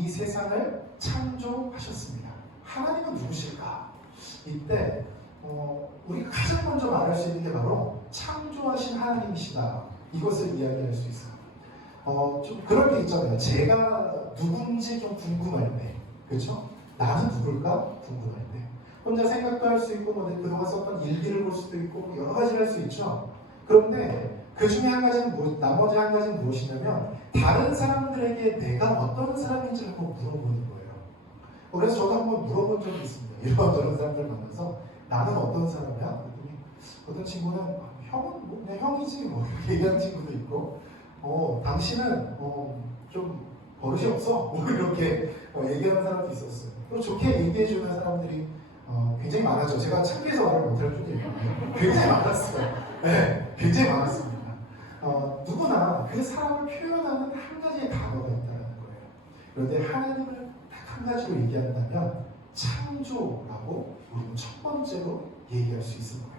이 세상을 창조하셨습니다. 하나님은 누구실까? 이때 우리가 가장 먼저 말할 수 있는 게 바로 창조하신 하나님이시다. 이것을 이야기할 수 있어요. 좀 그런 게 있잖아요. 제가 누군지 좀 궁금할 때, 그렇죠? 나는 누굴까? 궁금할 때. 혼자 생각도 할 수 있고, 그동안 썼던 일기를 볼 수도 있고, 여러 가지를 할 수 있죠. 그런데 그 중에 한 가지는 나머지 한 가지는 무엇이냐면, 다른 사람들에게 내가 어떤 사람인지 한번 물어보는 거예요. 그래서 저도 한번 물어본 적이 있습니다. 이런저런 사람들 만나서 나는 어떤 사람이야? 그랬더니 어떤 친구는 형은 뭐 그냥 형이지 뭐 이렇게 얘기하는 친구도 있고, 당신은 좀 버릇이 없어 뭐 이렇게 얘기하는 사람도 있었어요. 그리고 좋게 얘기해주는 사람들이 굉장히 많았죠. 제가 창피해서 말을 못할 뿐이에요. 굉장히 많았어요. 네, 굉장히 많았습니다. 누구나 그 사람을 표현하는 한 가지의 단어가 있다는 거예요. 그런데 하나님을 딱 한 가지로 얘기한다면 창조라고 우리는 첫 번째로 얘기할 수 있을 거예요.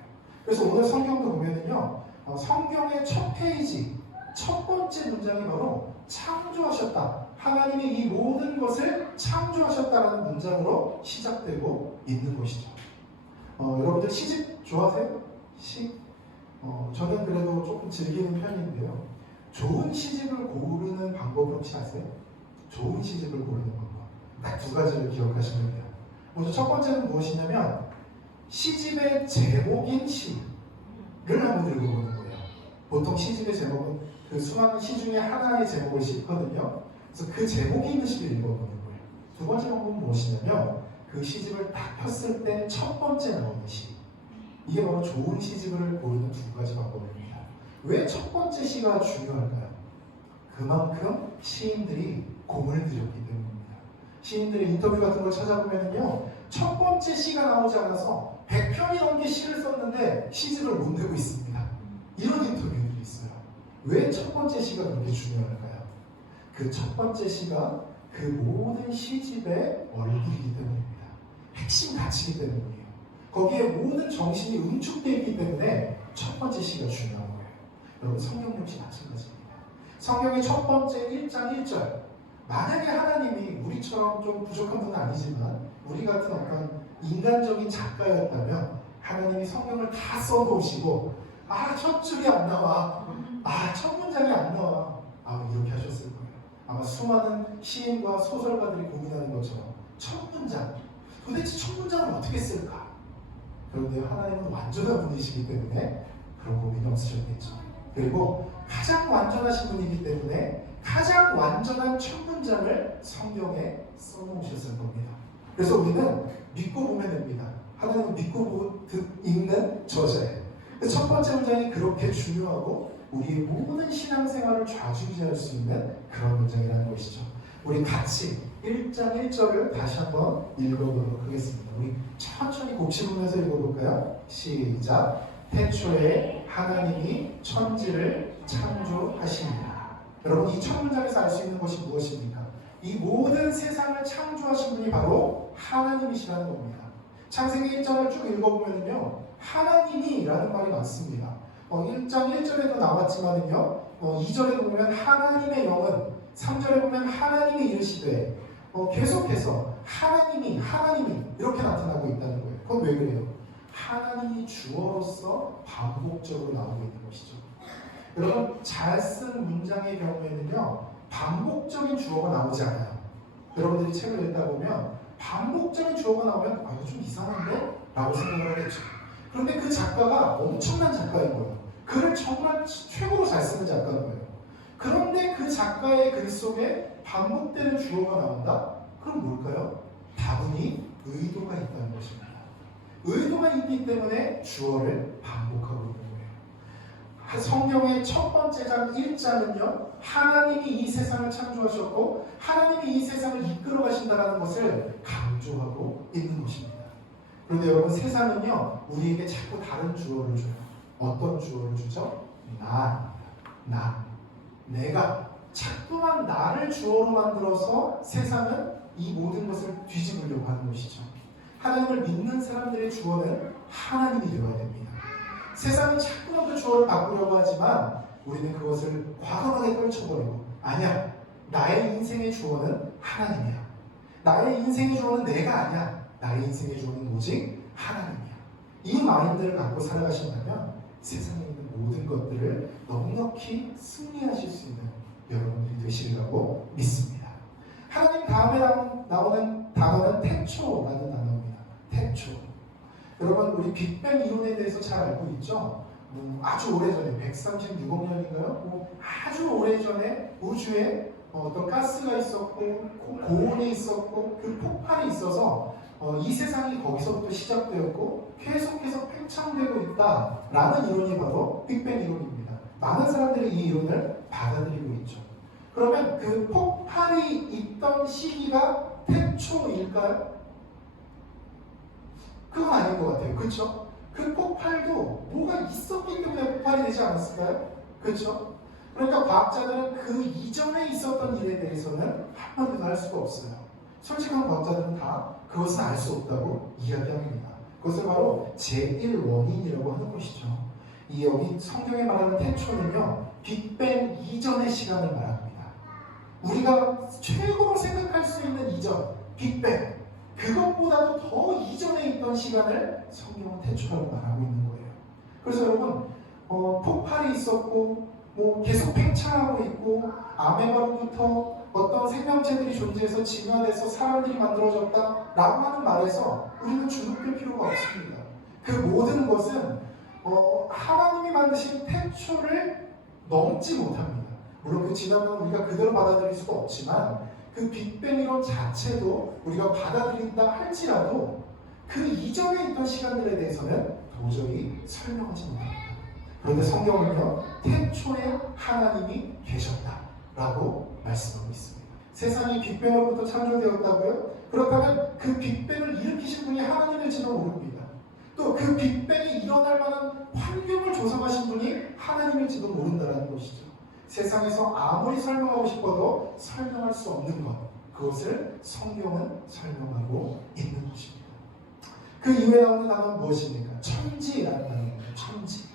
그래서 오늘 성경도 보면은요, 성경의 첫 페이지, 첫 번째 문장이 바로 창조하셨다. 하나님이 이 모든 것을 창조하셨다라는 문장으로 시작되고 있는 것이죠. 여러분들 시집 좋아하세요? 저는 그래도 조금 즐기는 편인데요. 좋은 시집을 고르는 방법을 혹시 아세요? 좋은 시집을 고르는 방법. 딱 두 가지를 기억하시면 돼요. 먼저 첫 번째는 무엇이냐면 시집의 제목인 시를 한번 읽어보는 거예요. 보통 시집의 제목은 그 수많은 시 중에 하나의 제목을 싣거든요. 그래서 그 제목이 있는 시를 읽어보는 거예요. 두 번째 방법은 무엇이냐면 그 시집을 딱 폈을 때 첫 번째 나오는 시. 이게 바로 좋은 시집을 고르는 두 가지 방법입니다. 왜 첫 번째 시가 중요할까요? 그만큼 시인들이 공을 들였기 때문입니다. 시인들의 인터뷰 같은 걸 찾아보면요, 첫 번째 시가 나오지 않아서 100편이 넘게 시를 썼는데 시집을 못 내고 있습니다. 이런 인터뷰들이 있어요. 왜 첫 번째 시가 그렇게 중요할까요? 그 첫 번째 시가 그 모든 시집의 얼굴이기 때문입니다. 핵심 가치이기 때문이에요. 거기에 모든 정신이 응축되어 있기 때문에 첫 번째 시가 중요한 거예요. 여러분, 성경 역시 마찬가지입니다. 성경의 첫 번째 1장 1절, 만약에 하나님이 우리처럼 좀 부족한 분은 아니지만 우리 같은 어떤 인간적인 작가였다면 하나님이 성경을 다 써놓으시고 첫 줄이 안 나와, 첫 문장이 안 나와, 이렇게 하셨을 거예요. 아마 수많은 시인과 소설가들이 고민하는 것처럼 첫 문장, 도대체 첫 문장을 어떻게 쓸까? 그런데 하나님은 완전한 분이시기 때문에 그런 고민이 없으셨겠죠. 그리고 가장 완전하신 분이기 때문에 가장 완전한 첫 문장을 성경에 써놓으셨을 겁니다. 그래서 우리는 믿고 보면 됩니다. 하나님은 믿고 읽는 저자예요. 첫 번째 문장이 그렇게 중요하고 우리의 모든 신앙생활을 좌지우지할 수 있는 그런 문장이라는 것이죠. 우리 같이 1장 1절을 다시 한번 읽어보도록 하겠습니다. 우리 천천히 곱씹으면서 읽어볼까요? 시작. 태초에 하나님이 천지를 창조하십니다. 여러분, 이 첫 문장에서 알 수 있는 것이 무엇입니까? 이 모든 세상을 창조하신 분이 바로 하나님이시라는 겁니다. 창세기 1장을 쭉 읽어보면요, 하나님이라는 말이 많습니다. 1장 1절에도 나왔지만요, 2절에도 보면 하나님의 영은, 3절에 보면 하나님이 이르시되, 계속해서 하나님이 이렇게 나타나고 있다는 거예요. 그건 왜 그래요? 하나님이 주어로서 반복적으로 나오고 있는 것이죠. 여러분, 잘 쓴 문장의 경우에는요, 반복적인 주어가 나오지 않아요. 여러분들이 책을 읽다 보면 반복적인 주어가 나오면 이거 좀 이상한데? 라고 생각을 하겠죠. 그런데 그 작가가 엄청난 작가인 거예요. 글을 정말 최고로 잘 쓰는 작가인 거예요. 그런데 그 작가의 글 속에 반복되는 주어가 나온다? 그럼 뭘까요? 다분히 의도가 있다는 것입니다. 의도가 있기 때문에 주어를 반복하고 있는 거예요. 성경의 첫 번째 장 1장은요, 하나님이 이 세상을 창조하셨고 하나님이 이 세상을 이끌어 가신다는 것을 강조하고 있는 것입니다. 그런데 여러분, 세상은요, 우리에게 자꾸 다른 주어를 줘요. 어떤 주어를 주죠? 내가. 자꾸만 나를 주어로 만들어서 세상은 이 모든 것을 뒤집으려고 하는 것이죠. 하나님을 믿는 사람들의 주어는 하나님이 되어야 됩니다. 세상은 자꾸만 그 주어를 바꾸려고 하지만 우리는 그것을 과감하게 떨쳐버리고, 아니야, 나의 인생의 주원은 하나님이야. 나의 인생의 주원은 내가 아니야. 나의 인생의 주원은 오직 하나님이야. 이 마인드를 갖고 살아가신다면 세상에 있는 모든 것들을 넉넉히 승리하실 수 있는 여러분들이 되시리라고 믿습니다. 하나님 다음에 나오는 단어는 태초라는 단어입니다. 태초. 여러분 우리 빅뱅 이론에 대해서 잘 알고 있죠? 아주 오래전에 136억 년인가요? 아주 오래전에 우주에 어떤 가스가 있었고 고온이 있었고 그 폭발이 있어서 이 세상이 거기서부터 시작되었고 계속해서 팽창되고 있다라는 이론이 바로 빅뱅 이론입니다. 많은 사람들이 이 이론을 받아들이고 있죠. 그러면 그 폭발이 있던 시기가 태초일까요? 그건 아닌 것 같아요. 그렇죠? 그 폭발도 뭐가 있었기 때문에 폭발이 되지 않았을까요? 그렇죠? 그러니까 과학자들은 그 이전에 있었던 일에 대해서는 한마디도 할 수가 없어요. 솔직한 과학자들은 다 그것은 알 수 없다고 이야기합니다. 그것을 바로 제1원인이라고 하는 것이죠. 이 여기 성경에 말하는 태초는요, 빅뱅 이전의 시간을 말합니다. 우리가 최고로 생각할 수 있는 이전, 빅뱅, 그것보다도 더 이전에 있던 시간을 성경은 태초라고 말하고 있는 거예요. 그래서 여러분, 폭발이 있었고, 계속 팽창하고 있고, 아메바로부터 어떤 생명체들이 존재해서 진화돼서 사람들이 만들어졌다라고 하는 말에서 우리는 주눅들 필요가 없습니다. 그 모든 것은 하나님이 만드신 태초를 넘지 못합니다. 물론 그 진화는 우리가 그대로 받아들일 수가 없지만 그 빅뱅 이론 자체도 우리가 받아들인다 할지라도 그 이전에 있던 시간들에 대해서는 도저히 설명하지 못합니다. 그런데 성경은요, 태초에 하나님이 계셨다라고 말씀하고 있습니다. 세상이 빅뱅으로부터 창조되었다고요? 그렇다면 그 빅뱅을 일으키신 분이 하나님일지도 모릅니다. 또 그 빅뱅이 일어날 만한 환경을 조성하신 분이 하나님일지도 모른다는 것이죠. 세상에서 아무리 설명하고 싶어도 설명할 수 없는 것, 그것을 성경은 설명하고 있는 것입니다. 그 이후에 나오는 단어는 무엇입니까? 천지라는 단어입니다. 천지.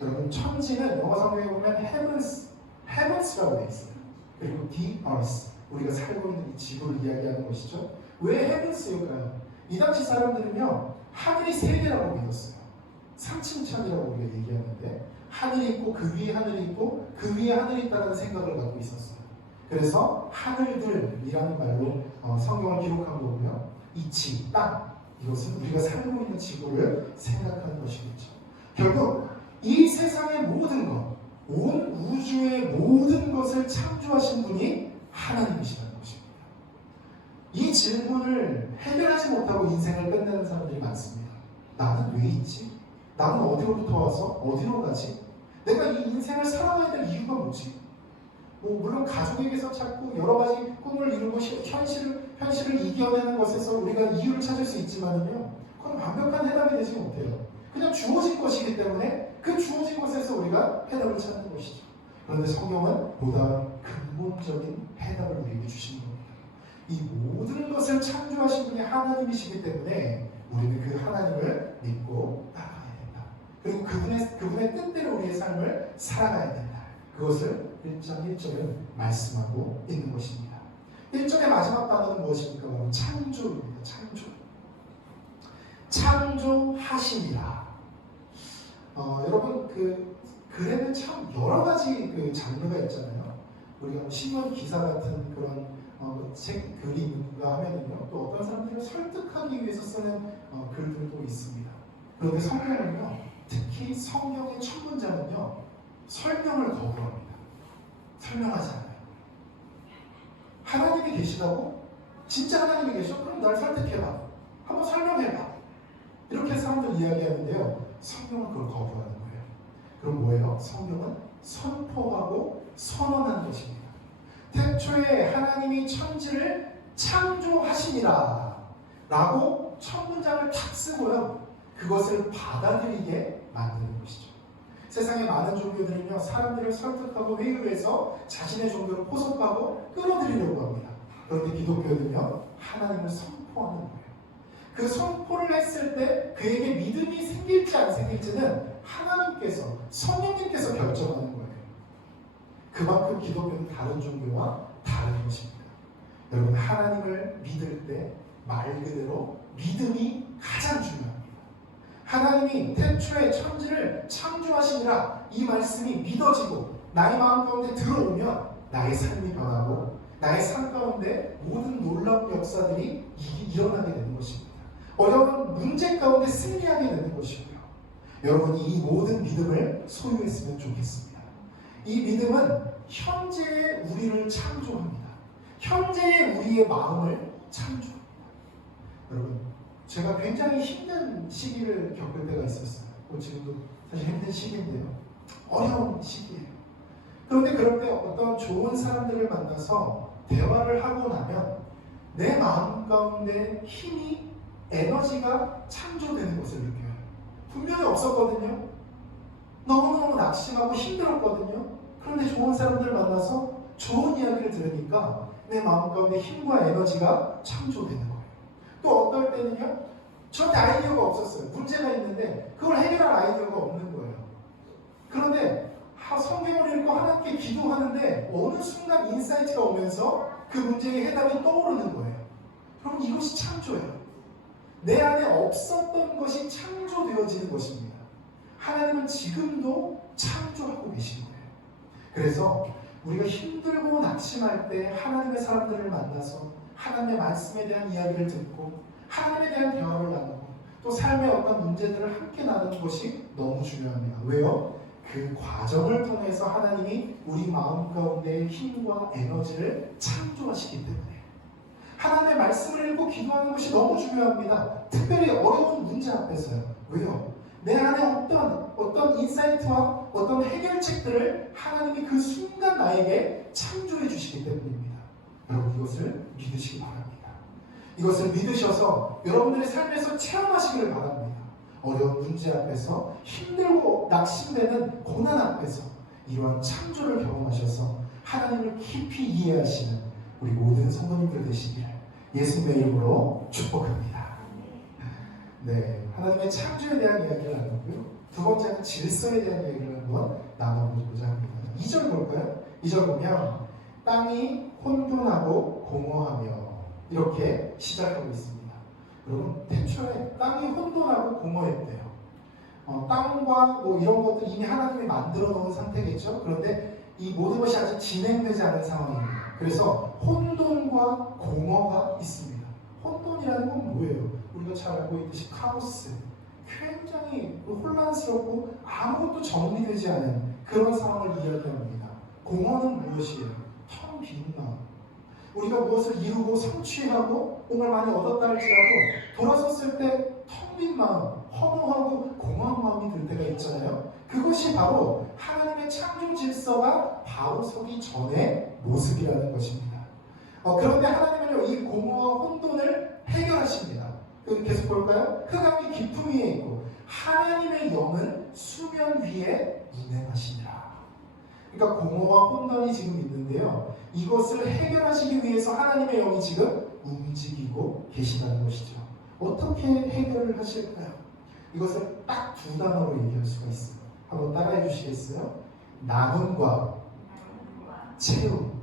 여러분, 천지는 영어 성경에 보면 heavens라고 되어 있어요. 그리고 the earth, 우리가 살고 있는 이 지구를 이야기하는 것이죠. 왜 heavens일까요? 이 당시 사람들은요, 하늘이 세 개라고 믿었어요. 상층천이라고 우리가 얘기하는데, 하늘이 있고 그 위에 하늘이 있고 그 위에 하늘이 있다는 생각을 갖고 있었어요. 그래서 하늘들이라는 말로 성경을 기록한 거고요. 이 지, 땅, 이것은 우리가 살고 있는 지구를 생각하는 것이겠죠. 결국 이 세상의 모든 것, 온 우주의 모든 것을 창조하신 분이 하나님이시라는 것입니다. 이 질문을 해결하지 못하고 인생을 끝내는 사람들이 많습니다. 나는 왜 있지? 나는 어디로부터 와서 어디로 가지? 내가 이 인생을 살아가야 될 이유가 뭐지? 물론 가족에게서 찾고 여러 가지 꿈을 이루고 현실을 이겨내는 것에서 우리가 이유를 찾을 수 있지만요, 그건 완벽한 해답이 되지 못해요. 그냥 주어진 것이기 때문에 그 주어진 것에서 우리가 해답을 찾는 것이죠. 그런데 성경은 보다 근본적인 해답을 우리에게 주시는 겁니다. 이 모든 것을 창조하신 분이 하나님이시기 때문에 우리는 그 하나님을 믿고 따라가야 된다. 그리고 그분의 뜻대로 우리의 삶을 살아가야 된다. 그것을 1장 1절은 말씀하고 있는 것입니다. 1절의 마지막 단어는 무엇입니까? 바로 창조입니다. 창조하심이라. 여러분, 글에는 참 여러 가지 장르가 있잖아요. 우리가 신문 기사 같은 그런 책 글이 있는가 하면은요, 또 어떤 사람들을 설득하기 위해서 쓰는 글들도 있습니다. 그런데 성경은요, 특히 성경의 첫 문장은요, 설명을 거부합니다. 설명하지 않아요. 하나님이 계시다고? 진짜 하나님이 계셔? 그럼 날 설득해봐. 한번 설명해봐. 이렇게 사람들 이야기하는데요, 성경은 그걸 거부하는 거예요. 그럼 뭐예요? 성경은 선포하고 선언하는 것입니다. 태초에 하나님이 천지를 창조하시니라 라고 첫 문장을 탁 쓰고요, 그것을 받아들이게 만드는 것이죠. 세상의 많은 종교들은요, 사람들을 설득하고 회유해서 자신의 종교로 포섭하고 끌어들이려고 합니다. 그런데 기독교는요, 하나님을 선포하는 거예요. 그 선포를 했을 때 그에게 믿음이 생길지 안 생길지는 하나님께서, 성령님께서 결정하는 거예요. 그만큼 기독교는 다른 종교와 다른 다른 것입니다. 여러분, 하나님을 믿을 때 말 그대로 믿음이 가장 중요합니다. 하나님이 태초에 천지를 창조하시니라 이 말씀이 믿어지고 나의 마음 가운데 들어오면 나의 삶이 변하고 나의 삶 가운데 모든 놀라운 역사들이 일어나게 되는 것입니다. 어려운 문제 가운데 승리하게 되는 것이고요. 여러분이 이 모든 믿음을 소유했으면 좋겠습니다. 이 믿음은 현재의 우리를 창조합니다. 현재의 우리의 마음을 창조합니다. 여러분, 제가 굉장히 힘든 시기를 겪을 때가 있었어요. 지금도 사실 힘든 시기인데요. 어려운 시기예요. 그런데 그럴 때 어떤 좋은 사람들을 만나서 대화를 하고 나면 내 마음 가운데 힘이, 에너지가 창조되는 것을 느껴요. 분명히 없었거든요. 너무너무 낙심하고 힘들었거든요. 그런데 좋은 사람들 만나서 좋은 이야기를 들으니까 내 마음 가운데 힘과 에너지가 창조되는 거예요. 또 어떨 때는요, 저한테 아이디어가 없었어요. 문제가 있는데 그걸 해결할 아이디어가 없는 거예요. 그런데 성경을 읽고 하나님께 기도하는데 어느 순간 인사이트가 오면서 그 문제의 해답이 떠오르는 거예요. 그럼 이것이 창조예요. 내 안에 없었던 것이 창조되어지는 것입니다. 하나님은 지금도 창조하고 계신 거예요. 그래서 우리가 힘들고 낙심할 때 하나님의 사람들을 만나서 하나님의 말씀에 대한 이야기를 듣고 하나님에 대한 대화를 나누고 또 삶의 어떤 문제들을 함께 나누는 것이 너무 중요합니다. 왜요? 그 과정을 통해서 하나님이 우리 마음 가운데 힘과 에너지를 창조하시기 때문에 하나님의 말씀을 읽고 기도하는 것이 너무 중요합니다. 특별히 어려운 문제 앞에서요. 왜요? 내 안에 어떤 인사이트와 어떤 해결책들을 하나님이 그 순간 나에게 창조해 주시기 때문입니다. 여러분, 이것을 믿으시기 바랍니다. 이것을 믿으셔서 여러분들의 삶에서 체험하시기를 바랍니다. 어려운 문제 앞에서, 힘들고 낙심되는 고난 앞에서 이러한 창조를 경험하셔서 하나님을 깊이 이해하시는 우리 모든 성도님들 되시기를 예수님의 이름으로 축복합니다. 네, 하나님의 창조에 대한 이야기를 나누고요. 두 번째는 질서에 대한 이야기를 한번 나눠보고자 합니다. 2절 볼까요? 2절 보면 땅이 혼돈하고 공허하며 이렇게 시작하고 있습니다. 여러분, 태초에 땅이 혼돈하고 공허했대요. 땅과 뭐 이런 것들 이미 하나님이 만들어 놓은 상태겠죠. 그런데 이 모든 것이 아직 진행되지 않은 상황입니다. 그래서 혼돈과 공허가 있습니다. 혼돈이라는 건 뭐예요? 우리가 잘 알고 있듯이 카오스, 굉장히 혼란스럽고 아무것도 정리되지 않은 그런 상황을 이야기합니다. 공허는 무엇이에요? 텅 빈 마음. 우리가 무엇을 이루고 성취하고 뭔가를 많이 얻었다 할지라도 돌아섰을 때 텅 빈 마음, 허무하고 공허한 마음이 들 때가 있잖아요. 그것이 바로 하나님의 창조 질서가 바로 서기 전의 모습이라는 것입니다. 그런데 하나님은요, 이 공허와 혼돈을 해결하십니다. 계속 볼까요? 흑암이 깊음 위에 있고 하나님의 영은 수면 위에 운행하시니라. 그러니까 공허와 혼돈이 지금 있는데요, 이것을 해결하시기 위해서 하나님의 영이 지금 움직이고 계시다는 것이죠. 어떻게 해결을 하실까요? 이것을 딱 두 단어로 얘기할 수가 있습니다. 한번 따라해 주시겠어요? 나눔과 채움.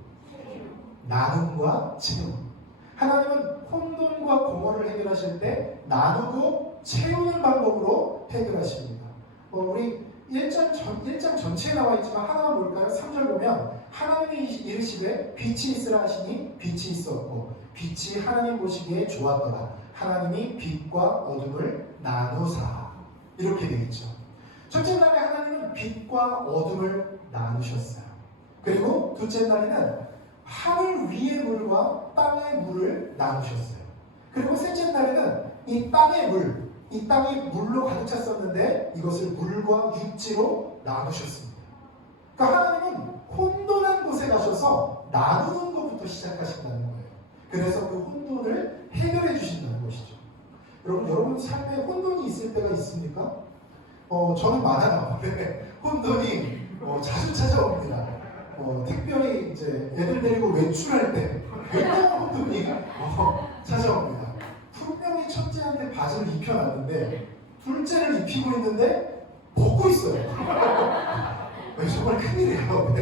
나눔과 채움. 하나님은 혼돈과 공허를 해결하실 때 나누고 채우는 방법으로 해결하십니다. 우리 1장 전체에 나와 있지만 하나만 볼까요? 3절 보면 하나님이 이르시되 빛이 있으라 하시니 빛이 있었고 빛이 하나님 보시기에 좋았더라. 하나님이 빛과 어둠을 나누사. 이렇게 되겠죠. 첫째 날에 하나님은 빛과 어둠을 나누셨어요. 그리고 둘째 날에는 하늘 위의 물과 땅의 물을 나누셨어요. 그리고 셋째 날에는 이 땅의 물, 이 땅이 물로 가득 찼었는데 이것을 물과 육지로 나누셨습니다. 그러니까 하나님은 혼돈한 곳에 가셔서 나누는 것부터 시작하신다는 거예요. 그래서 그 혼돈을 해결해 주신다는 것이죠. 여러분 삶에 혼돈이 있을 때가 있습니까? 저는 많아요. 혼돈이 자주 찾아옵니다. 특별히 이제 애들 데리고 외출할 때 굉장한 혼돈이 찾아옵니다. 분명히 첫째한테 바지를 입혀놨는데 둘째를 입히고 있는데 벗고 있어요. 정말 큰일이에요.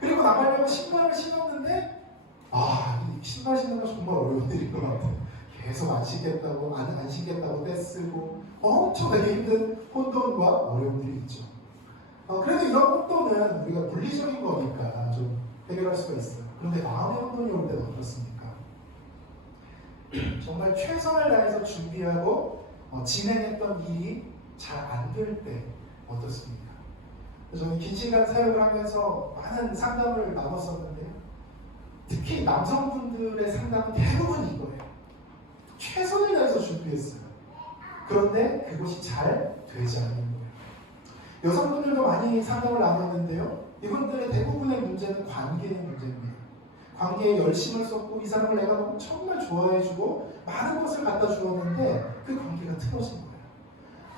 그리고 나가려고 신발을 신었는데 이 신발 신는 거 정말 어려운 일인 것 같아요. 계속 안 신겠다고 안 신겠다고 떼쓰고 엄청나게 힘든 혼돈과 어려운 일이 있죠. 그래도 이런 혼돈은 우리가 물리적인 거니까 좀 해결할 수가 있어요. 그런데 마음의 혼돈이 올 때는 어떻습니까? 정말 최선을 다해서 준비하고 진행했던 일이 잘 안 될 때 어떻습니까? 저는 긴 시간 사역을 하면서 많은 상담을 나눴었는데요. 특히 남성분들의 상담은 대부분 이거예요. 최선을 다해서 준비했어요. 그런데 그것이 잘 되지 않는 거예요. 여성분들도 많이 상담을 나눴는데요. 이분들의 대부분의 문제는 관계의 문제입니다. 관계에 열심을 쏟고 이 사람을 내가 너무 정말 좋아해주고 많은 것을 갖다 주었는데 그 관계가 틀어진 거예요.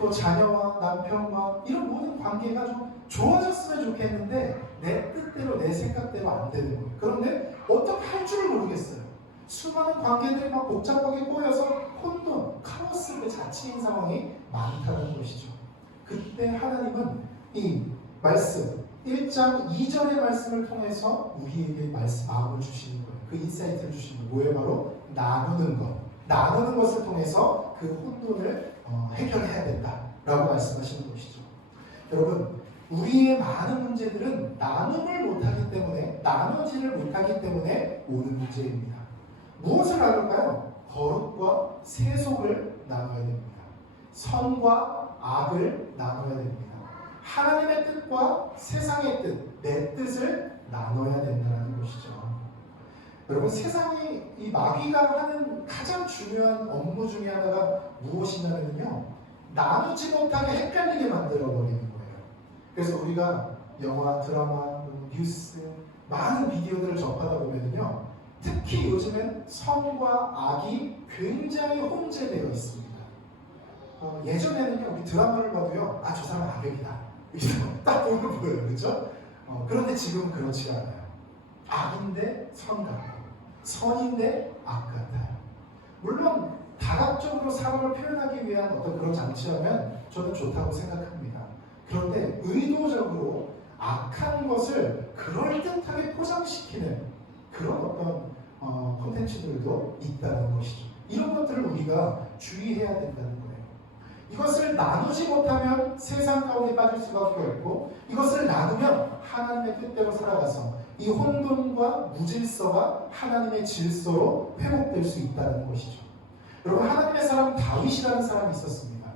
또 자녀와 남편과 이런 모든 관계가 좀 좋아졌으면 좋겠는데 내 뜻대로 내 생각대로 안 되는 거예요. 그런데 어떻게 할 줄을 모르겠어요. 수많은 관계들이 막 복잡하게 꼬여서 혼돈, 카오스 그 자체인 상황이 많다는 것이죠. 그때 하나님은 이 말씀 1장 2절의 말씀을 통해서 우리에게 마음을 주시는 거예요. 그 인사이트를 주시는 거예요. 뭐예요? 바로 나누는 것. 나누는 것을 통해서 그 혼돈을 해결해야 된다라고 말씀하시는 것이죠. 여러분, 우리의 많은 문제들은 나눔을 못하기 때문에, 나누지를 못하기 때문에 오는 문제입니다. 무엇을 나눌까요? 거룩과 세속을 나눠야 됩니다. 선과 악을 나눠야 됩니다. 하나님의 뜻과 세상의 뜻, 내 뜻을 나눠야 된다는 것이죠. 여러분, 세상이 이 마귀가 하는 가장 중요한 업무 중에 하나가 무엇이냐면요, 나누지 못하게 헷갈리게 만들어 버리는 거예요. 그래서 우리가 영화, 드라마, 뉴스, 많은 비디오들을 접하다 보면요, 특히 요즘엔 선과 악이 굉장히 혼재되어 있습니다. 예전에는요, 우리 드라마를 봐도요, 저 사람 악역이다. 딱 보면 보여요. 그렇죠? 그런데 지금은 그렇지 않아요. 악인데 선 같고, 선인데 악 같아요. 물론 다각적으로 사람을 표현하기 위한 어떤 그런 장치라면 저는 좋다고 생각합니다. 그런데 의도적으로 악한 것을 그럴듯하게 포장시키는 그런 어떤 콘텐츠들도 있다는 것이죠. 이런 것들을 우리가 주의해야 된다는 거예요. 이것을 나누지 못하면 세상 가운데 빠질 수밖에 없고, 이것을 나누면 하나님의 뜻대로 살아가서 이 혼돈과 무질서가 하나님의 질서로 회복될 수 있다는 것이죠. 여러분, 하나님의 사람 다윗이라는 사람이 있었습니다.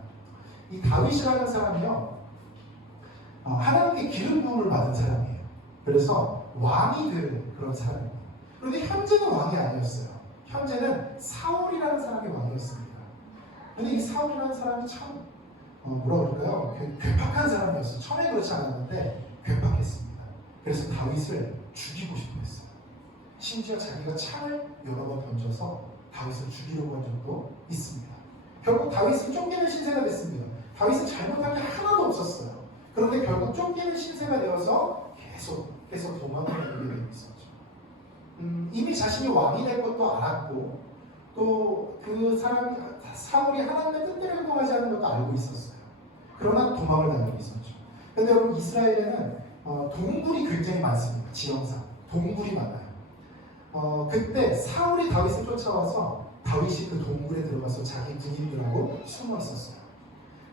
이 다윗이라는 사람이요, 하나님께 기름 부음을 받은 사람이에요. 그래서 왕이 될 그런 사람입니다. 그런데 현재는 왕이 아니었어요. 현재는 사울이라는 사람이 왕이었습니다. 근데 이 사울이라는 사람이 참 뭐라 그럴까요? 괴팍한 사람이었어요. 처음에 그렇지 않았는데 괴팍했습니다. 그래서 다윗을 죽이고 싶어 했어요. 심지어 자기가 창을 여러 번 던져서 다윗을 죽이려고 한 적도 있습니다. 결국 다윗은 쫓기는 신세가 됐습니다. 다윗은 잘못한 게 하나도 없었어요. 그런데 결국 쫓기는 신세가 되어서 계속 도망을 가게 되고 있었죠. 이미 자신이 왕이 될 것도 알았고, 또 그 사울이 하나님의 뜻대로 행동하지 않는 것도 알고 있었어요. 그러나 도망을 다니고 있었죠. 그런데 여러분, 이스라엘에는 동굴이 굉장히 많습니다. 지형상 동굴이 많아요. 그때 사울이 다윗을 쫓아와서 다윗이 그 동굴에 들어가서 자기 군인들하고 숨어 있었어요.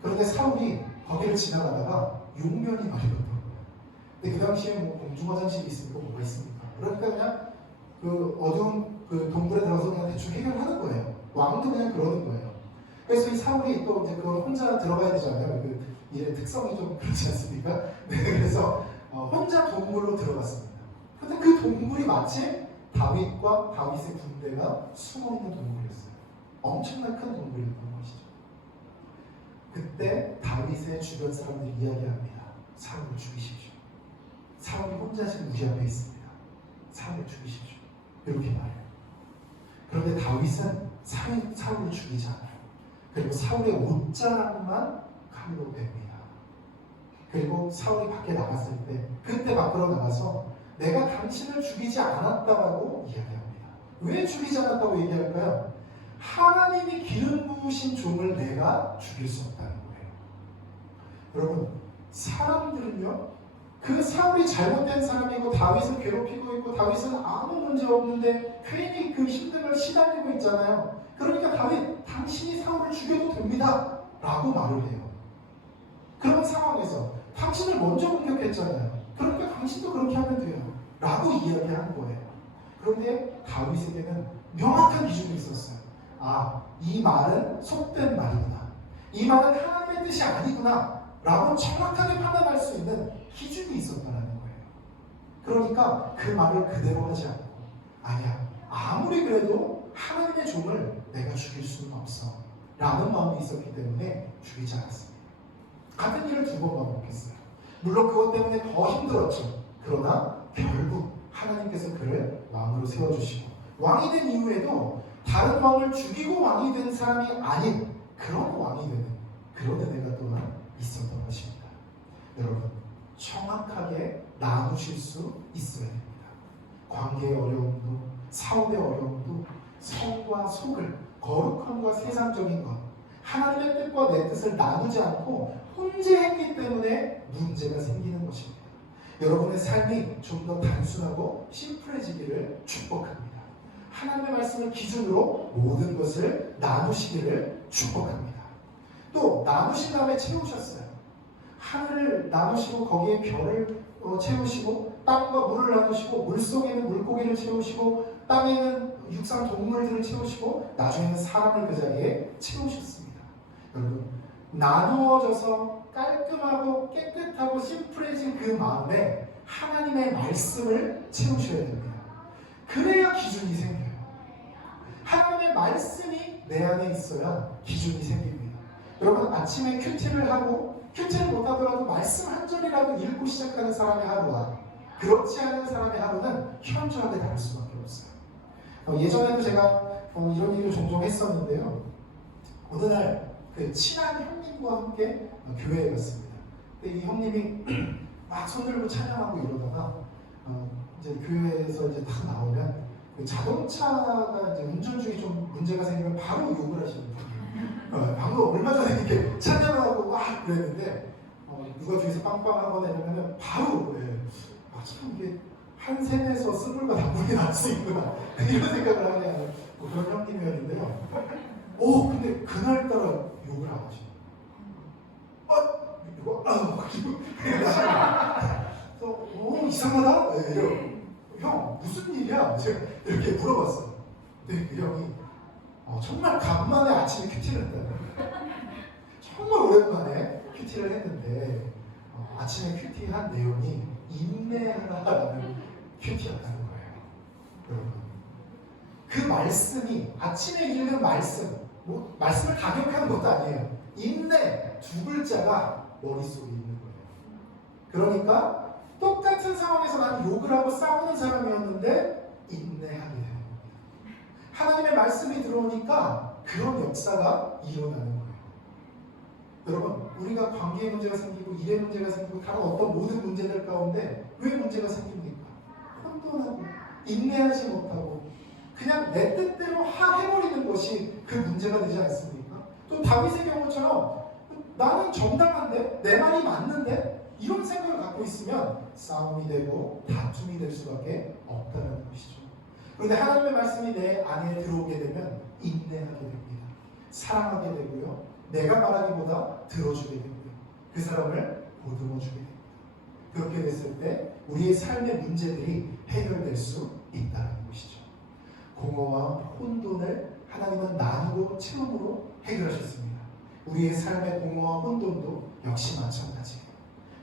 그런데 사울이 거기를 지나가다가 용면이 마려웠던 거예요. 근데 그 당시에 뭐 공중화장실이 있습니까? 뭐가 있습니까? 그러니까 그냥 그 어두운 그 동굴에 들어가서 그냥 대충 해결하는 거예요. 왕도 그냥 그러는 거예요. 그래서 이 사울이 또 이제 그걸 혼자 들어가야 되잖아요. 그 일의 특성이 좀 그렇지 않습니까? 네, 그래서 혼자 동굴로 들어갔습니다. 근데 그 동굴이 마치 다윗과 다윗의 군대가 숨어있는 동굴이었어요. 엄청난 큰 동굴이었던 것이죠. 그때 다윗의 주변 사람들이 이야기합니다. 사울을 죽이십시오. 사울이 혼자 지금 우리 앞에 있습니다. 사울을 죽이십시오. 이렇게 말해요. 그런데 다윗은 사울을 죽이지 않아요. 그리고 사울의 옷자락만 칼로 뺍니다. 그리고 사울이 밖에 나갔을 때, 그때 밖으로 나가서 내가 당신을 죽이지 않았다고 이야기합니다. 왜 죽이지 않았다고 얘기할까요? 하나님이 기름 부으신 종을 내가 죽일 수 없다는 거예요. 여러분, 사람들은요, 그 사울이 잘못된 사람이고 다윗을 괴롭히고 있고 다윗은 아무 문제 없는데 괜히 그 힘든 걸 시달리고 있잖아요. 그러니까 다윗, 당신이 사울을 죽여도 됩니다 라고 말을 해요. 그런 상황에서 당신을 먼저 공격했잖아요. 그러니까 당신도 그렇게 하면 돼요 라고 이야기하는 거예요. 그런데 다윗에게는 명확한 기준이 있었어요. 아, 이 말은 속된 말이구나, 이 말은 하나님의 뜻이 아니구나 라고 정확하게 판단할 수 있는 기준이 있었다는 거예요. 그러니까 그 말을 그대로 하지 않고, 아니야, 아무리 그래도 하나님의 종을 내가 죽일 수는 없어 라는 마음이 있었기 때문에 죽이지 않았습니다. 같은 일을 두 번 반복했어요. 물론 그것 때문에 더 힘들었죠. 그러나 결국 하나님께서 그를 왕으로 세워주시고, 왕이 된 이후에도 다른 왕을 죽이고 왕이 된 사람이 아닌 그런 왕이 되는 그런 은혜가 또한 있었던 것입니다. 여러분, 정확하게 나누실 수 있어야 됩니다. 관계의 어려움도, 사업의 어려움도, 성과 속을, 거룩함과 세상적인 것, 하나님의 뜻과 내 뜻을 나누지 않고 혼자 했기 때문에 문제가 생기는 것입니다. 여러분의 삶이 좀 더 단순하고 심플해지기를 축복합니다. 하나님의 말씀을 기준으로 모든 것을 나누시기를 축복합니다. 또 나누신 다음에 채우셨어요. 하늘을 나누시고 거기에 별을 채우시고, 땅과 물을 나누시고 물속에는 물고기를 채우시고, 땅에는 육상 동물들을 채우시고, 나중에는 사람을 그 자리에 채우셨습니다. 여러분, 나누어져서 깔끔하고 깨끗하고 심플해진 그 마음에 하나님의 말씀을 채우셔야 됩니다. 그래야 기준이 생겨요. 하나님의 말씀이 내 안에 있어야 기준이 생깁니다. 여러분, 아침에 큐티를 하고 큐티를 못하더라도 말씀 한 절이라도 읽고 시작하는 사람의 하루와 그렇지 않은 사람의 하루는 현저하게 다를 수밖에 없어요. 예전에도 제가 이런 일을 종종 했었는데요. 어느 날 그 친한 형님과 함께 교회에 갔습니다. 근데 이 형님이 막 손들고 찬양하고 이러다가 이제 교회에서 이제 딱 나오면 그 자동차가 이제 운전 중에 좀 문제가 생기면 바로 욕을 하시는 분이에요. 방금 얼마 전에 이렇게 찬양하고 막 그랬는데 누가 뒤에서 빵빵하거나 이러면은 바로 참 이게 한 샘에서 쓴물과 단물이 날 수 있구나 이런 생각을 하는 그런 형님이었는데요. 근데 그날따라 욕을 안 하시네요. 이거? 그래서 이상하다? 네, 형 무슨 일이야? 제가 이렇게 물어봤어요. 근데 그 형이 정말 간만에 아침에 큐티를 했다. 정말 오랜만에 큐티를 했는데 아침에 큐티한 내용이 인내하라는 큐티였다는 거예요. 여러분, 그 말씀이 아침에 읽는 말씀을 가격하는 것도 아니에요. 인내 두 글자가 머릿속에 있는 거예요. 그러니까 똑같은 상황에서 난 욕을 하고 싸우는 사람이었는데 인내하게 되는 겁니다. 하나님의 말씀이 들어오니까 그런 역사가 일어나는 거예요. 여러분, 우리가 관계의 문제가 생기고 일의 문제가 생기고 다른 어떤 모든 문제들 가운데 왜 문제가 생깁니까? 혼돈하고 인내하지 못하고 그냥 내 뜻대로 해버리는 것이 그 문제가 되지 않습니까? 또 다윗의 경우처럼 나는 정당한데? 내 말이 맞는데? 이런 생각을 갖고 있으면 싸움이 되고 다툼이 될 수밖에 없다는 것이죠. 그런데 하나님의 말씀이 내 안에 들어오게 되면 인내하게 됩니다. 사랑하게 되고요. 내가 말하기보다 들어주게 됩니다. 그 사람을 보듬어주게 됩니다. 그렇게 됐을 때 우리의 삶의 문제들이 해결될 수 있다는 것이죠. 공허와 혼돈을 하나님은 나누고 채움으로 해결하셨습니다. 우리의 삶의 공허와 혼돈도 역시 마찬가지예요.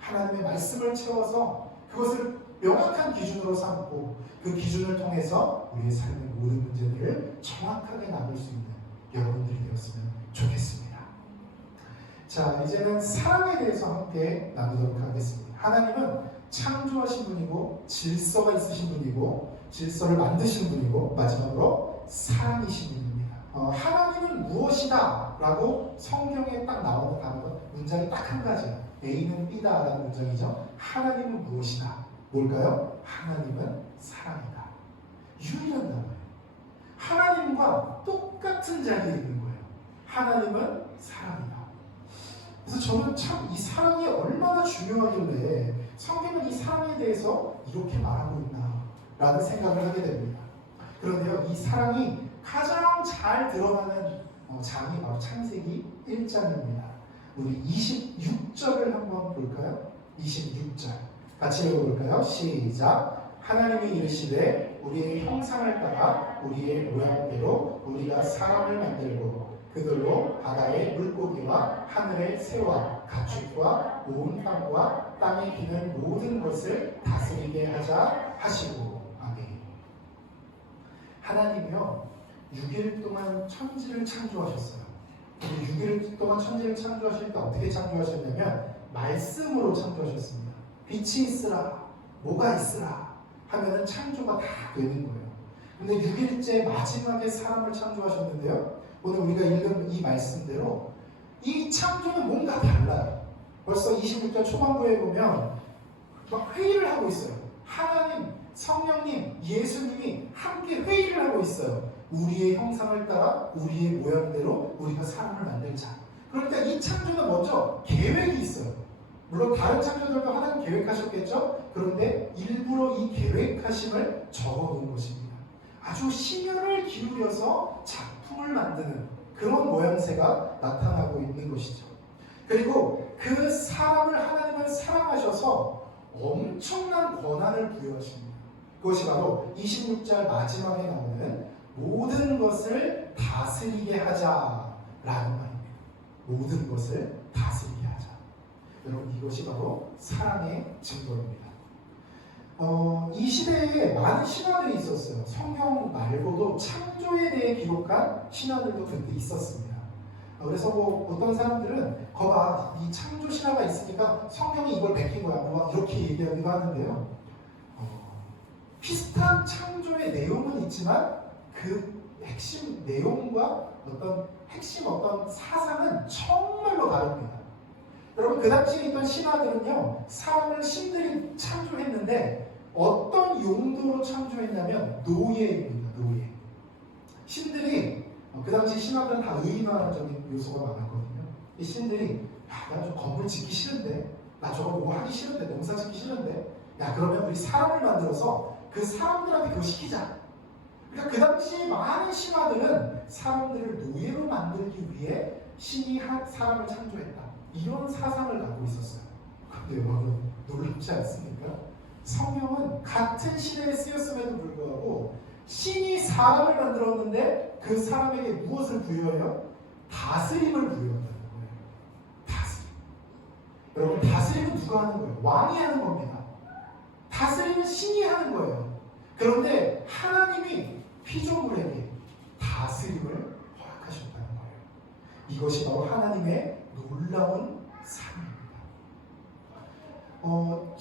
하나님의 말씀을 채워서 그것을 명확한 기준으로 삼고 그 기준을 통해서 우리의 삶의 모든 문제들을 정확하게 나눌 수 있는 여러분들이 되었으면 좋겠습니다. 자, 이제는 사랑에 대해서 함께 나누도록 하겠습니다. 하나님은 창조하신 분이고 질서가 있으신 분이고 질서를 만드신 분이고 마지막으로 사랑이신 분입니다. 하나님은 무엇이다 라고 성경에 딱 나오는 단어가 문장이 딱 한 가지예요. A는 B다 라는 문장이죠. 하나님은 무엇이다. 뭘까요? 하나님은 사랑이다. 유일한 단어예요. 하나님과 똑같은 자리에 있는 거예요. 하나님은 사랑이다. 그래서 저는 참 이 사랑이 얼마나 중요하길래 성경은 이 사랑에 대해서 이렇게 말하고 있나 라는 생각을 하게 됩니다. 그런데요, 이 사랑이 가장 잘 드러나는 장이 바로 창세기 1장입니다. 우리 26절을 한번 볼까요? 26절 같이 읽어볼까요? 시작. 하나님이 이르시되 우리의 형상을 따라 우리의 모양대로 우리가 사람을 만들고 그들로 바다의 물고기와 하늘의 새와 가축과 온 땅과 땅에 기는 모든 것을 다스리게 하자 하시고. 아멘. 하나님이요 6일 동안 천지를 창조하셨어요. 6일 동안 천지를 창조하실 때 어떻게 창조하셨냐면 말씀으로 창조하셨습니다. 빛이 있으라, 뭐가 있으라 하면은 창조가 다 되는 거예요. 근데 6일째 마지막에 사람을 창조하셨는데요, 오늘 우리가 읽은 이 말씀대로 이 창조는 뭔가 달라요. 벌써 26절 초반부에 보면 막 회의를 하고 있어요. 하나님, 성령님, 예수님이 함께 회의를 하고 있어요. 우리의 형상을 따라 우리의 모양대로 우리가 사람을 만들자. 그러니까 이 창조는 먼저 계획이 있어요. 물론 다른 창조들도 하나님 계획하셨겠죠? 그런데 일부러 이 계획하심을 적어놓은 것입니다. 아주 심혈을 기울여서 작품을 만드는 그런 모양새가 나타나고 있는 것이죠. 그리고 그 사람을 하나님은 사랑하셔서 엄청난 권한을 부여하십니다. 그것이 바로 26절 마지막에 나오는 모든 것을 다스리게 하자라는 말입니다. 모든 것을 다스리게 하자. 여러분, 이것이 바로 사랑의 증거입니다. 이 시대에 많은 신화들이 있었어요. 성경 말고도 창조에 대해 기록한 신화들도 그때 있었습니다. 그래서 어떤 사람들은 거봐, 이 창조 신화가 있으니까 성경이 이걸 베낀 거야, 뭐 이렇게 얘기하기도 하는데요. 비슷한 창조의 내용은 있지만 그 핵심 내용과 어떤 사상은 정말로 다릅니다. 여러분, 그 당시에 있던 신화들은요, 사람을 신들이 창조했는데 어떤 용도로 창조했냐면 노예입니다. 노예. 신들이 그 당시 신화들은 다 의인화적인 요소가 많았거든요. 이 신들이 나 좀 건물 짓기 싫은데, 나 저거 뭐 하기 싫은데, 농사 짓기 싫은데, 야 그러면 우리 사람을 만들어서 그 사람들한테 그거 시키자. 그러니까 그 당시 많은 신화들은 사람들을 노예로 만들기 위해 신이 사람을 창조했다, 이런 사상을 갖고 있었어요. 근데 여러분, 놀랍지 않습니까? 성경은 같은 시대에 쓰였음에도 불구하고 신이 사람을 만들었는데 그 사람에게 무엇을 부여해요? 다스림을 부여한다는 거예요. 다스림. 여러분, 다스림은 누가 하는 거예요? 왕이 하는 겁니다. 다스림은 신이 하는 거예요. 그런데 하나님이 피조물에게 다스림을 허락하셨다는 거예요. 이것이 바로 하나님의 놀라운 사랑입니다.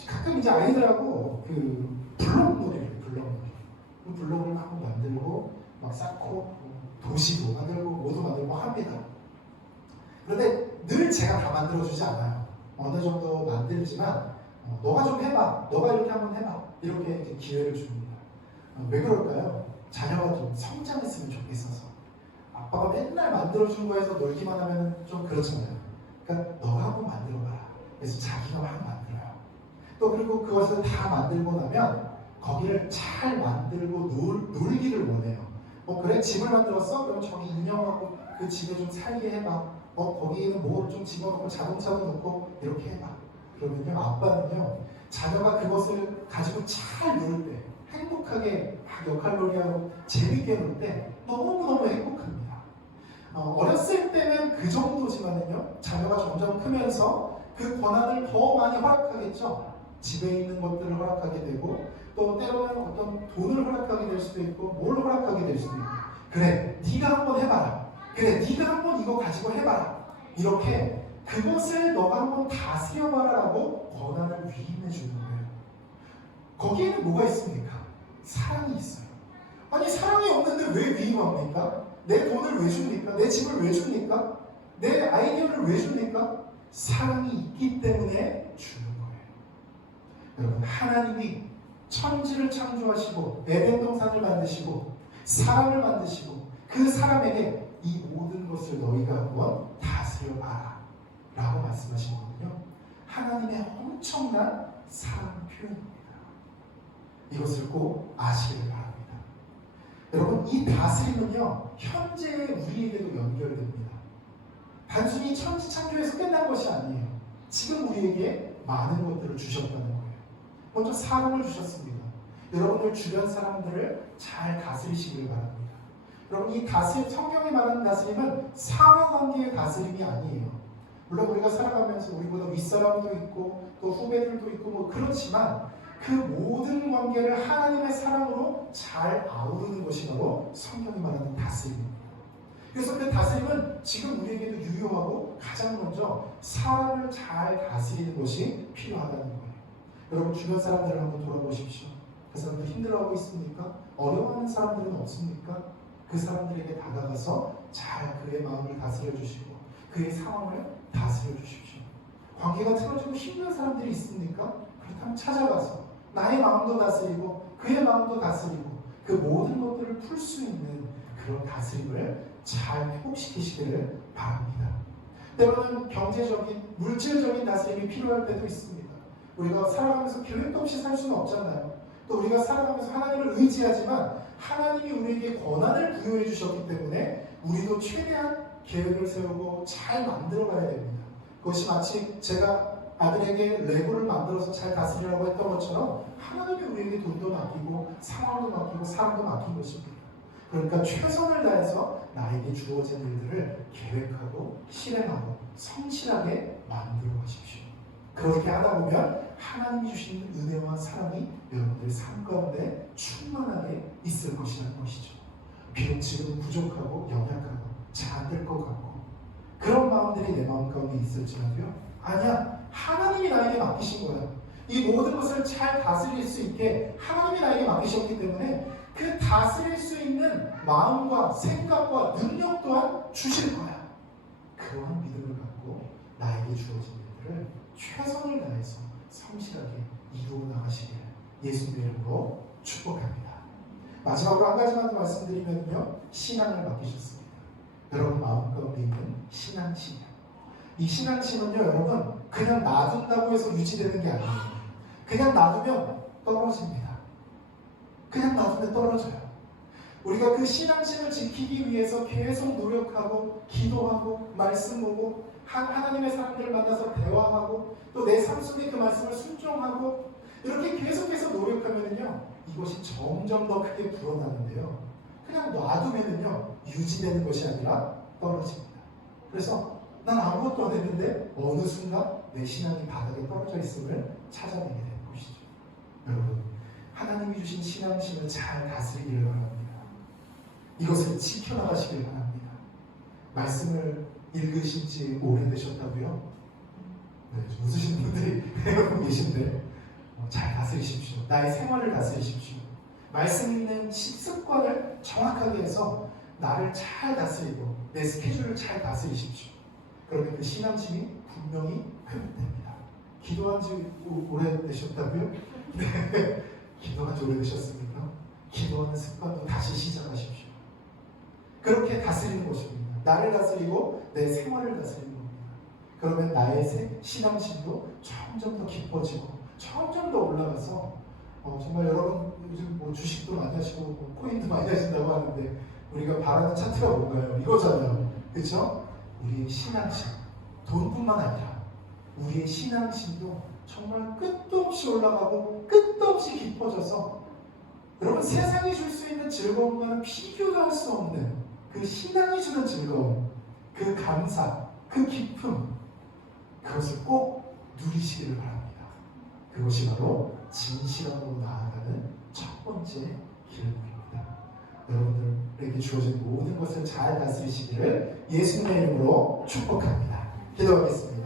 가끔 이제 아이들하고 그 블록 놀이를 그 블록을 막 만들고 막 쌓고 도시도 만들고 뭐도 만들고 합니다. 그런데 늘 제가 다 만들어주지 않아요. 어느 정도 만들지만 너가 좀 해봐, 너가 이렇게 한번 해봐, 이렇게 이제 기회를 줍니다. 왜 그럴까요? 자녀가 좀 성장했으면 좋겠어서. 아빠가 맨날 만들어준 거에서 놀기만 하면 좀 그렇잖아요. 그러니까 너가 한번 만들어봐라. 그래서 자기가 막 만들어요. 또 그리고 그것을 다 만들고 나면 거기를 잘 만들고 놀기를 원해요. 그래, 집을 만들었어? 그럼 저기 인형하고 그 집에 좀 살게 해봐. 거기에는 뭐를 좀 집어넣고 자동차도 넣고 이렇게 해봐. 그러면요, 아빠는요, 자녀가 그것을 가지고 잘 놀 때, 행복하게 막 역할놀이하고 재밌게 놀 때 너무너무 행복합니다. 어렸을 때는 그 정도지만은요, 자녀가 점점 크면서 그 권한을 더 많이 허락하겠죠. 집에 있는 것들을 허락하게 되고, 또 때로는 어떤 돈을 허락하게 될 수도 있고, 뭘 허락하게 될 수도 있고, 그래, 네가 한번 해봐라. 그래, 네가 한번 이거 가지고 해봐라. 이렇게 그것을 너가 한번 다스려봐라 라고 권한을 위임해 주는 거예요. 거기에는 뭐가 있습니까? 사랑이 있어요. 아니, 사랑이 없는데 왜 위임합니까? 내 돈을 왜 줍니까? 내 집을 왜 줍니까? 내 아이디어를 왜 줍니까? 사랑이 있기 때문에 주는 거예요. 여러분, 하나님이 천지를 창조하시고 에덴 동산을 만드시고 사람을 만드시고 그 사람에게 이 모든 것을 너희가 한번 다스려봐라 라고 말씀하신 거군요. 하나님의 엄청난 사랑 표현입니다. 이것을 꼭 아시길 바랍니다. 여러분, 이 다스림은요, 현재의 우리에게도 연결됩니다. 단순히 천지창조에서 끝난 것이 아니에요. 지금 우리에게 많은 것들을 주셨다는 거예요. 먼저 사랑을 주셨습니다. 여러분들 주변 사람들을 잘 다스리시길 바랍니다. 여러분, 이 다스림, 성경이 말하는 다스림은 상하관계의 다스림이 아니에요. 물론 우리가 살아가면서 우리보다 윗사람도 있고 또 후배들도 있고 뭐 그렇지만 그 모든 관계를 하나님의 사랑으로 잘 아우르는 것이 바로 성경이 말하는 다스림입니다. 그래서 그 다스림은 지금 우리에게도 유효하고 가장 먼저 사람을 잘 다스리는 것이 필요하다는 거예요. 여러분, 주변 사람들을 한번 돌아보십시오. 그 사람들 힘들어하고 있습니까? 어려워하는 사람들은 없습니까? 그 사람들에게 다가가서 잘 그의 마음을 다스려 주시고 그의 상황을 다스려 주십시오. 관계가 틀어지고 힘든 사람들이 있습니까? 그렇다면 찾아가서 나의 마음도 다스리고 그의 마음도 다스리고 그 모든 것들을 풀 수 있는 그런 다스림을 잘 회복시키시기를 바랍니다. 때로는 경제적인, 물질적인 다스림이 필요할 때도 있습니다. 우리가 살아가면서 계획도 없이 살 수는 없잖아요. 또 우리가 살아가면서 하나님을 의지하지만 하나님이 우리에게 권한을 부여해 주셨기 때문에 우리도 최대한 계획을 세우고 잘 만들어 가야 됩니다. 그것이 마치 제가 아들에게 레고를 만들어서 잘 다스리라고 했던 것처럼 하나님이 우리에게 돈도 맡기고 상황도 맡기고 사람도 맡긴 것입니다. 그러니까 최선을 다해서 나에게 주어진 일들을 계획하고 실행하고 성실하게 만들어 가십시오. 그렇게 하다 보면 하나님이 주시는 은혜와 사랑이 여러분들 삶 가운데 충만하게 있을 것이라는 것이죠. 비록 지금 부족하고 연약하고 잘 안 될 것 같고 그런 마음들이 내 마음 가운데 있을지라도요, 아니야, 하나님이 나에게 맡기신 거야. 이 모든 것을 잘 다스릴 수 있게 하나님이 나에게 맡기셨기 때문에 그 다스릴 수 있는 마음과 생각과 능력 또한 주실 거야. 그러한 믿음을 갖고 나에게 주어진 일들을 최선을 다해서 성실하게 이루어 나가시기를 예수님의 이름으로 축복합니다. 마지막으로 한 가지만 더 말씀드리면요, 신앙을 맡기셨습니다. 여러분 마음 가운데 있는 신앙심이요. 이 신앙심은요, 여러분 그냥 놔둔다고 해서 유지되는 게 아니에요. 그냥 놔두면 떨어집니다. 그냥 놔두면 떨어져요. 우리가 그 신앙심을 지키기 위해서 계속 노력하고 기도하고 말씀 보고 하나님의 사람들을 만나서 대화하고 또 내 삶 속에 그 말씀을 순종하고 이렇게 계속해서 노력하면요, 이것이 점점 더 크게 불어나는데요, 그냥 놔두면은요 유지되는 것이 아니라 떨어집니다. 그래서 난 아무것도 안 했는데 어느 순간 내 신앙이 바닥에 떨어져 있음을 찾아내게 되는 것이죠. 여러분, 하나님이 주신 신앙심을 잘 다스리기를 바랍니다. 이것을 지켜나가시길 바랍니다. 말씀을 읽으신 지 오래되셨다고요? 네, 웃으시는 분들이 여러분 계신데 잘 다스리십시오. 나의 생활을 다스리십시오. 말씀 읽는 습관을 정확하게 해서 나를 잘 다스리고 내 스케줄을 잘 다스리십시오. 그러면 그 신앙심이 분명히 회복됩니다. 기도한 지 오래되셨다고요? 네, 기도한 지 오래되셨습니까? 기도하는 습관도 다시 시작하십시오. 그렇게 다스리는 것입니다. 나를 다스리고 내 생활을 다스리는 겁니다. 그러면 나의 신앙심도 점점 더 깊어지고 점점 더 올라가서 정말 여러분 요즘 뭐 주식도 많이 하시고 뭐 코인도 많이 하신다고 하는데 우리가 바라는 차트가 뭔가요? 이거잖아요. 그렇죠? 우리의 신앙심, 돈뿐만 아니라 우리의 신앙심도 정말 끝도 없이 올라가고 끝도 없이 깊어져서 여러분 세상이 줄 수 있는 즐거움과는 비교도 할 수 없는 그 신앙이 주는 즐거움, 그 감사, 그 기쁨, 그것을 꼭 누리시기를 바랍니다. 그것이 바로 진실함으로 나아가는 첫 번째 길목입니다. 여러분들에게 주어진 모든 것을 잘 다스리시기를 예수님의 이름으로 축복합니다. 기도하겠습니다.